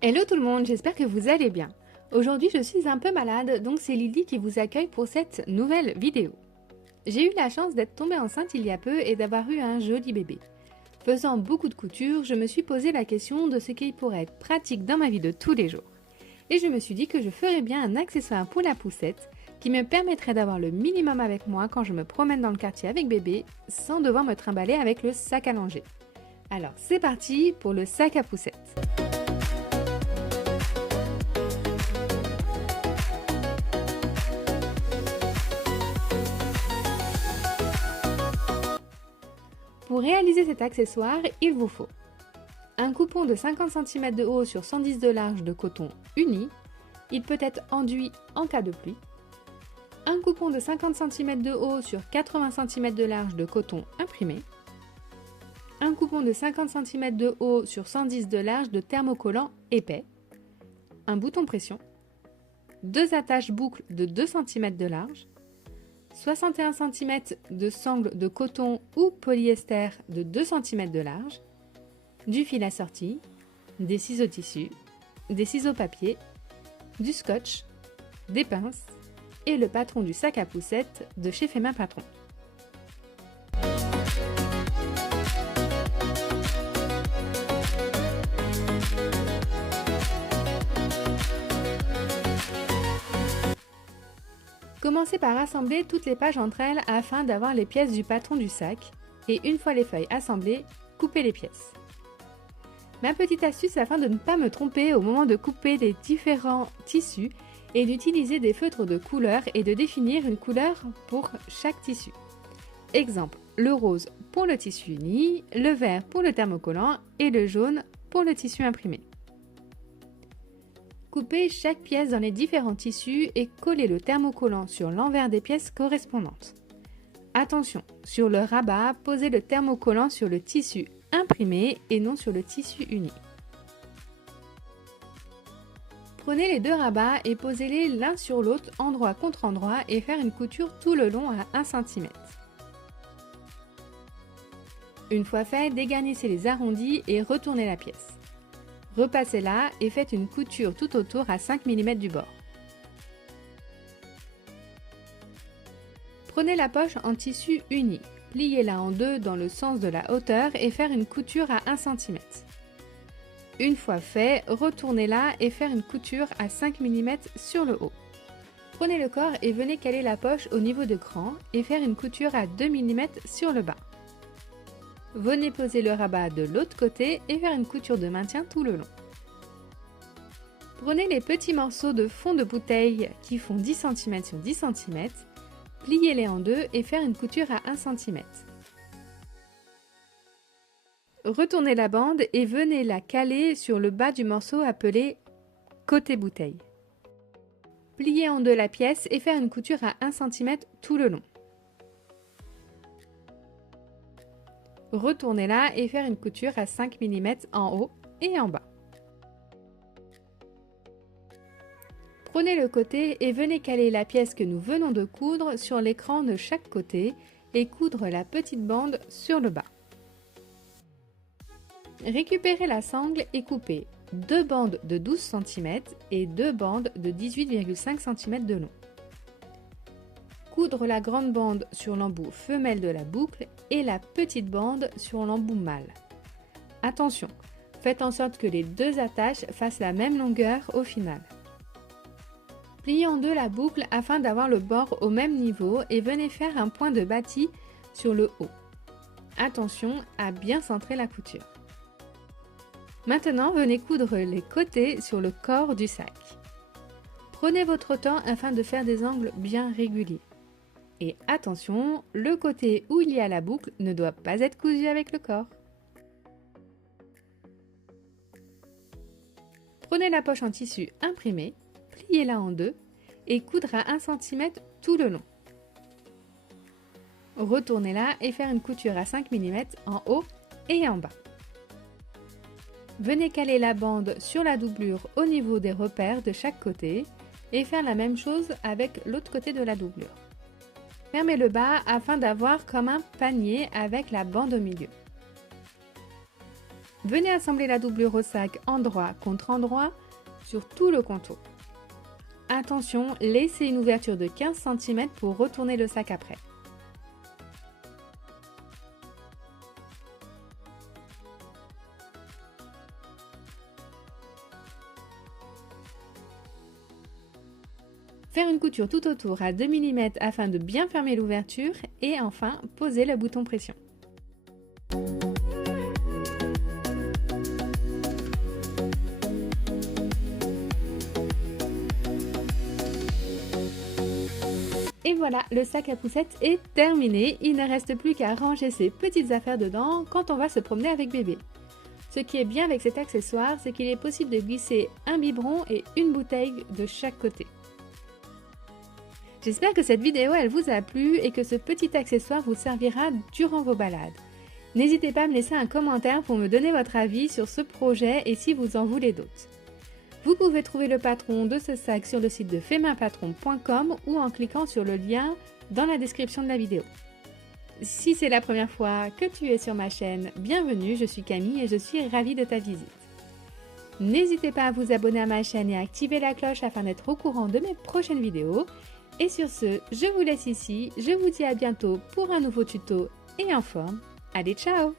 Hello tout le monde, j'espère que vous allez bien. Aujourd'hui je suis un peu malade, donc c'est Lydie qui vous accueille pour cette nouvelle vidéo. J'ai eu la chance d'être tombée enceinte il y a peu et d'avoir eu un joli bébé. Faisant beaucoup de couture, je me suis posé la question de ce qui pourrait être pratique dans ma vie de tous les jours. Et je me suis dit que je ferais bien un accessoire pour la poussette qui me permettrait d'avoir le minimum avec moi quand je me promène dans le quartier avec bébé sans devoir me trimballer avec le sac à langer. Alors c'est parti pour le sac à poussette. Pour réaliser cet accessoire, il vous faut un coupon de 50 cm de haut sur 110 de large de coton uni, il peut être enduit en cas de pluie, un coupon de 50 cm de haut sur 80 cm de large de coton imprimé, un coupon de 50 cm de haut sur 110 de large de thermocollant épais, un bouton pression, deux attaches boucles de 2 cm de large, 61 cm de sangle de coton ou polyester de 2 cm de large, du fil assorti, des ciseaux tissu, des ciseaux papier, du scotch, des pinces et le patron du sac à poussette de chez Fait Main Patron. Commencez par assembler toutes les pages entre elles afin d'avoir les pièces du patron du sac et une fois les feuilles assemblées, coupez les pièces. Ma petite astuce afin de ne pas me tromper au moment de couper les différents tissus est d'utiliser des feutres de couleur et de définir une couleur pour chaque tissu. Exemple, le rose pour le tissu uni, le vert pour le thermocollant et le jaune pour le tissu imprimé. Coupez chaque pièce dans les différents tissus et collez le thermocollant sur l'envers des pièces correspondantes. Attention, sur le rabat, posez le thermocollant sur le tissu imprimé et non sur le tissu uni. Prenez les deux rabats et posez-les l'un sur l'autre, endroit contre endroit et faire une couture tout le long à 1 cm. Une fois fait, dégarnissez les arrondis et retournez la pièce. Repassez-la et faites une couture tout autour à 5 mm du bord. Prenez la poche en tissu uni, pliez-la en deux dans le sens de la hauteur et faire une couture à 1 cm. Une fois fait, retournez-la et faire une couture à 5 mm sur le haut. Prenez le corps et venez caler la poche au niveau de cran et faire une couture à 2 mm sur le bas. Venez poser le rabat de l'autre côté et faire une couture de maintien tout le long. Prenez les petits morceaux de fond de bouteille qui font 10 cm sur 10 cm, pliez-les en deux et faire une couture à 1 cm. Retournez la bande et venez la caler sur le bas du morceau appelé côté bouteille. Pliez en deux la pièce et faire une couture à 1 cm tout le long. Retournez-la et faire une couture à 5 mm en haut et en bas. Prenez le côté et venez caler la pièce que nous venons de coudre sur l'écran de chaque côté et coudre la petite bande sur le bas. Récupérez la sangle et coupez deux bandes de 12 cm et deux bandes de 18,5 cm de long. Coudre la grande bande sur l'embout femelle de la boucle et la petite bande sur l'embout mâle. Attention, faites en sorte que les deux attaches fassent la même longueur au final. Pliez en deux la boucle afin d'avoir le bord au même niveau et venez faire un point de bâti sur le haut. Attention à bien centrer la couture. Maintenant, venez coudre les côtés sur le corps du sac. Prenez votre temps afin de faire des angles bien réguliers. Et attention, le côté où il y a la boucle ne doit pas être cousu avec le corps. Prenez la poche en tissu imprimé, pliez-la en deux et coudre à 1 cm tout le long. Retournez-la et faire une couture à 5 mm en haut et en bas. Venez caler la bande sur la doublure au niveau des repères de chaque côté et faire la même chose avec l'autre côté de la doublure. Fermez le bas afin d'avoir comme un panier avec la bande au milieu. Venez assembler la doublure au sac endroit contre endroit sur tout le contour. Attention, laissez une ouverture de 15 cm pour retourner le sac après. Faire une couture tout autour à 2 mm afin de bien fermer l'ouverture et enfin poser le bouton pression. Et voilà, le sac à poussette est terminé. Il ne reste plus qu'à ranger ses petites affaires dedans quand on va se promener avec bébé. Ce qui est bien avec cet accessoire, c'est qu'il est possible de glisser un biberon et une bouteille de chaque côté. J'espère que cette vidéo elle vous a plu et que ce petit accessoire vous servira durant vos balades. N'hésitez pas à me laisser un commentaire pour me donner votre avis sur ce projet et si vous en voulez d'autres. Vous pouvez trouver le patron de ce sac sur le site de faitmainpatron.com ou en cliquant sur le lien dans la description de la vidéo. Si c'est la première fois que tu es sur ma chaîne, bienvenue, je suis Camille et je suis ravie de ta visite. N'hésitez pas à vous abonner à ma chaîne et à activer la cloche afin d'être au courant de mes prochaines vidéos. Et sur ce, je vous laisse ici, je vous dis à bientôt pour un nouveau tuto et en forme. Allez, ciao!